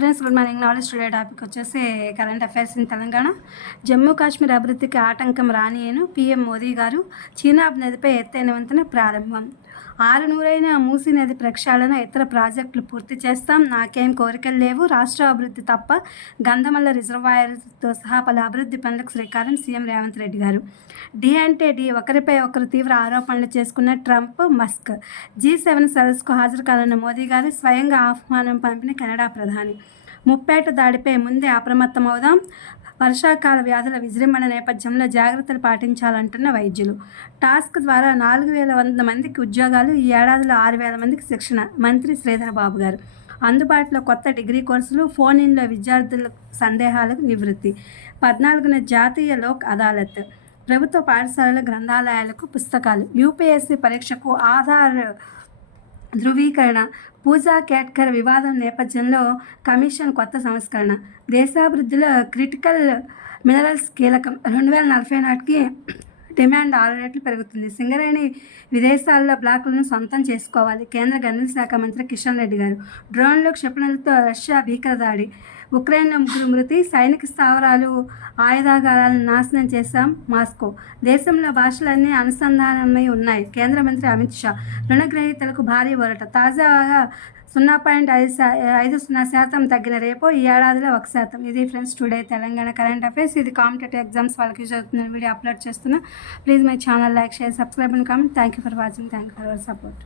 Friends good morning. Knowledge today topic వచ్చేసి current affairs in Telangana. Jammu Kashmir అభివృద్ధికి ఆటంకం రానియను పీఎం మోదీ గారు. చీనాబ్ నదిపై ఎత్తైన వంతెన ప్రారంభం. 6 నూరైన మూసీ నది ప్రక్షాళన, ఇతర ప్రాజెక్టులు పూర్తి చేస్తాం. నాకేం కోరికలు లేవు. రాష్ట్ర అభివృద్ధి తప్ప. గంధమల్ల రిజర్వాయర్తో సహా పలు అభివృద్ధి పనులకు శ్రీకారం సీఎం రేవంత్ రెడ్డి గారు. డి అంటే డి, ఒకరిపై ఒకరు తీవ్ర ఆరోపణలు చేసుకున్న ట్రంప్, మస్క్. G7 సదస్సుకు హాజరు కానున్న మోదీ గారు. స్వయంగా ఆహ్వానం పంపిన కెనడా ప్రధాని. ముప్పేట దాడిపై ముందే అప్రమత్తమవుదాం. వర్షాకాల వ్యాధుల విజృంభణ నేపథ్యంలో జాగ్రత్తలు పాటించాలంటున్న వైద్యులు. టాస్క్ ద్వారా 4100 మందికి ఉద్యోగాలు, ఈ ఏడాదిలో 6000 మందికి శిక్షణ. మంత్రి శ్రీధర్ బాబు గారు. అందుబాటులో కొత్త డిగ్రీ కోర్సులు. ఫోన్ ఇన్లో విద్యార్థుల సందేహాలకు నివృత్తి. 14న జాతీయ లోక్ అదాలత్. ప్రభుత్వ పాఠశాలల గ్రంథాలయాలకు పుస్తకాలు. యూపీఎస్సీ పరీక్షకు ఆధార్ ధృవీకరణ. పూజా కేట్కర్ వివాదం నేపథ్యంలో కమిషన్ కొత్త సంస్కరణ. దేశాభివృద్ధిలో క్రిటికల్ మినరల్స్ కీలకం. 2040 నాటికి డిమాండ్ 6 రెట్లు పెరుగుతుంది. సింగరేణి విదేశాల్లో బ్లాకులను సొంతం చేసుకోవాలి. కేంద్ర గనుల శాఖ మంత్రి కిషన్ రెడ్డి గారు. డ్రోన్లు, క్షిపణులతో రష్యా భీకర దాడి. ఉక్రెయిన్లో 3 మృతి. సైనిక స్థావరాలు, ఆయుధాగారాలను నాశనం చేశాం. మాస్కో. దేశంలో భాషలన్నీ అనుసంధానమై ఉన్నాయి. కేంద్ర మంత్రి అమిత్ షా. రుణగ్రహీతలకు భారీ ఊరట. తాజాగా 0.50% తగ్గిన రేపో, ఈ ఏడాదిలో 1%. ఇది friends today Telangana current affairs. ఇది కాంపిటేటివ్ ఎగ్జామ్స్ వాళ్ళకి యూజ్ అవుతున్న వీడియో అప్లోడ్ చేస్తున్నా. Please my channel like, share, subscribe and comment. Thank you for watching. Thank you for our support.